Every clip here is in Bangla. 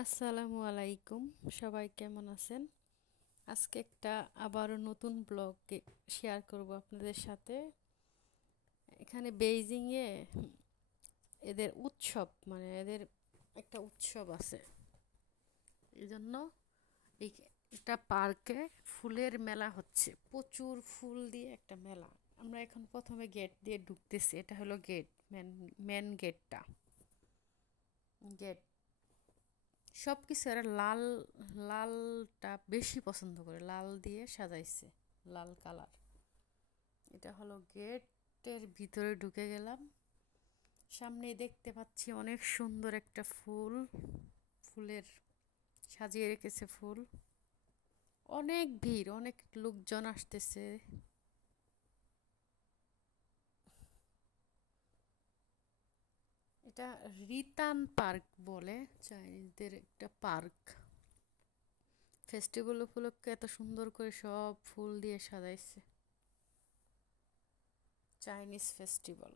আসসালামু আলাইকুম। সবাই কেমন আছেন? আজকে একটা আবারও নতুন ব্লগ শেয়ার করব আপনাদের সাথে। এখানে বেইজিংয়ে এদের উৎসব, মানে এদের একটা উৎসব আছে। এই জন্য এই একটা পার্কে ফুলের মেলা হচ্ছে, প্রচুর ফুল দিয়ে একটা মেলা। আমরা এখন প্রথমে গেট দিয়ে ঢুকতেছি, এটা হলো গেট, মেন মেন গেটটা। গেট সব কিছু এরা লাল, লালটা বেশি পছন্দ করে, লাল দিয়ে সাজাইছে, লাল কালার। এটা হলো গেটের ভিতরে ঢুকে গেলাম। সামনেই দেখতে পাচ্ছি অনেক সুন্দর একটা ফুল, ফুলের সাজিয়ে রেখেছে ফুল। অনেক ভিড়, অনেক লোকজন আসতেছে। এটা রিতান পার্ক বলে, চাইনিজদের একটা পার্ক। ফেস্টিভ্যাল উপলক্ষে এত সুন্দর করে সব ফুল দিয়ে সাজাইছে। চাইনিজ ফেস্টিভ্যাল,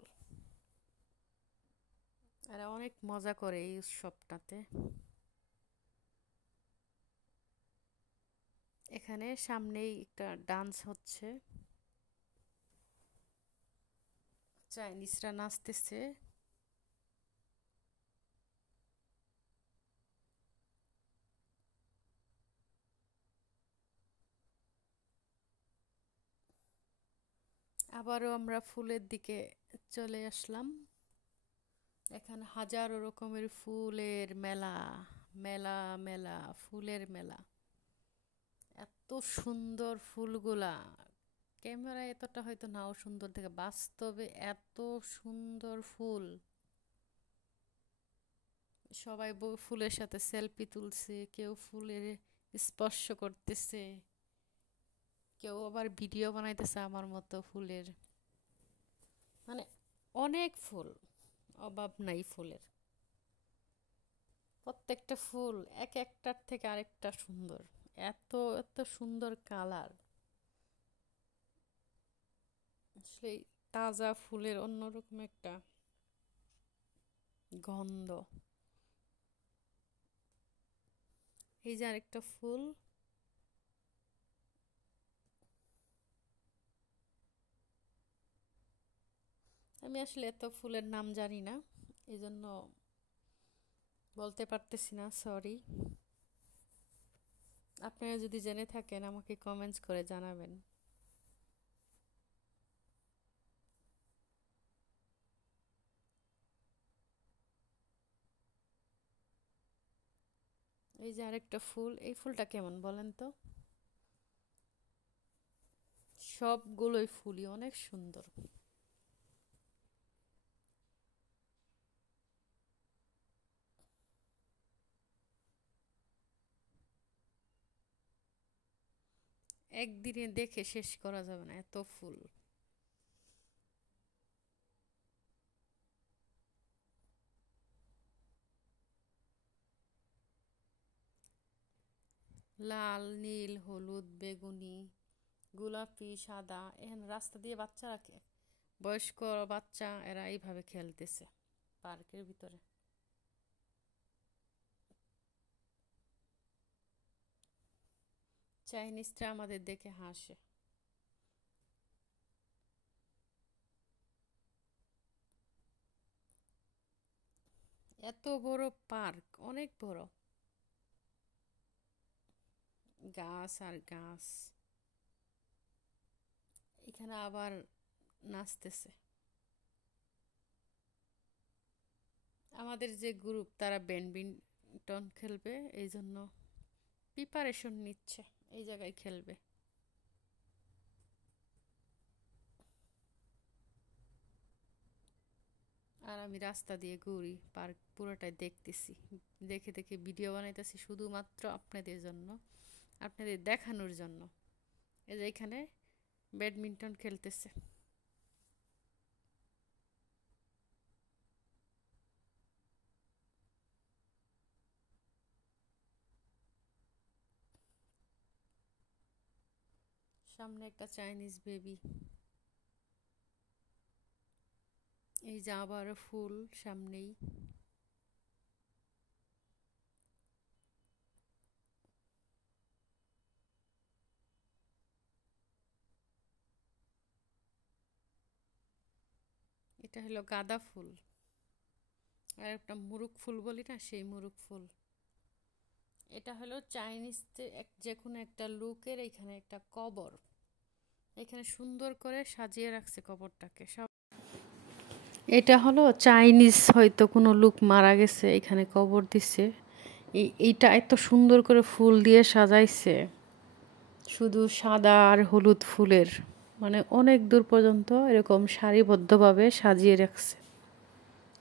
এরা অনেক মজা করে এই উৎসবটাতে। এখানে সামনেই একটা ডান্স হচ্ছে, চাইনিজরা নাচতেছে। আবারও আমরা ফুলের দিকে চলে আসলাম। এখানে হাজারো রকমের ফুলের মেলা, মেলা মেলা, ফুলের মেলা। এত সুন্দর ফুলগুলা, ক্যামেরায় এতটা হয়তো নাও সুন্দর দেখে, বাস্তবে এত সুন্দর ফুল। সবাই ফুলের সাথে সেলফি তুলছে, কেউ ফুলের স্পর্শ করতেছে, কেউ আবার ভিডিও বানাইতেছে আমার মতো ফুলের। মানে অনেক ফুল, অভাব নাই ফুলের। প্রত্যেকটা ফুল এক একটার থেকে আরেকটা সুন্দর, এত এত সুন্দর কালার। সেই তাজা ফুলের অন্যরকম একটা গন্ধ। এই যে আরেকটা ফুল। আমি আসলে এত ফুলের নাম জানি না, এই জন্য বলতে পারতেছি না, সরি। আপনারা যদি জেনে থাকেন আমাকে কমেন্টস করে জানাবেন। এই যে আরেকটা ফুল, এই ফুলটা কেমন বলেন তো? সবগুলোই ফুলই অনেক সুন্দর। একদিনে দেখে শেষ করা যাবে না, এত ফুল। লাল, নীল, হলুদ, বেগুনি, গোলাপি, সাদা। এখানে রাস্তা দিয়ে বাচ্চারা, বয়স্ক বাচ্চা, এরা এইভাবে খেলতেছে পার্কের ভিতরে। চাইনিজরা আমাদের দেখে হাসে। এত বড় পার্ক, অনেক বড়, গাছ আর গাছ। এখানে আবার নাচতেছে আমাদের যে গ্রুপ, তারা ব্যাডমিন্টন খেলবে, এই জন্য প্রিপারেশন নিচ্ছে, এই জায়গায় খেলবে। আর আমি রাস্তা দিয়ে ঘুরি, পার্ক পুরোটাই দেখতেছি, দেখে দেখে ভিডিও বানাইতেছি শুধুমাত্র আপনাদের জন্য, আপনাদের দেখানোর জন্য। এই যে এখানে ব্যাডমিন্টন খেলতেছে। সামনে একটা চাইনিজ বেবি। এই যে আবার ফুল সামনেই। এটা হলো গাঁদা ফুল, আর একটা মুরুক ফুল বলি না, সেই মুরুক ফুল। এটা হলো চাইনিজ, যে কোনো একটা লোকের এখানে একটা কবর, এখানে সুন্দর করে সাজিয়ে রাখছে কবরটাকে সব। এটা হলো চাইনিজ, হয়তো কোনো লোক মারা গেছে এখানে কবর দিছে। এইটা এত সুন্দর করে ফুল দিয়ে সাজাইছে, শুধু সাদা আর হলুদ ফুলের, মানে অনেক দূর পর্যন্ত এরকম সারিবদ্ধভাবে সাজিয়ে রাখছে।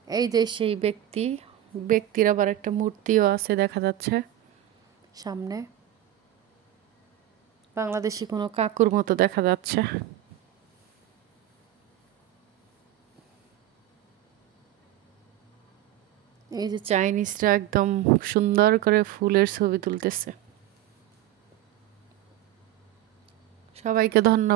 এই যে সেই ব্যক্তির আবার একটা মূর্তিও আছে দেখা যাচ্ছে সামনে, বাংলাদেশি কোনো কাকুর মতো দেখা যাচ্ছে। এই যে চাইনিজরা একদম সুন্দর করে ফুলের ছবি তুলতেছে। সবাইকে ধন্যবাদ।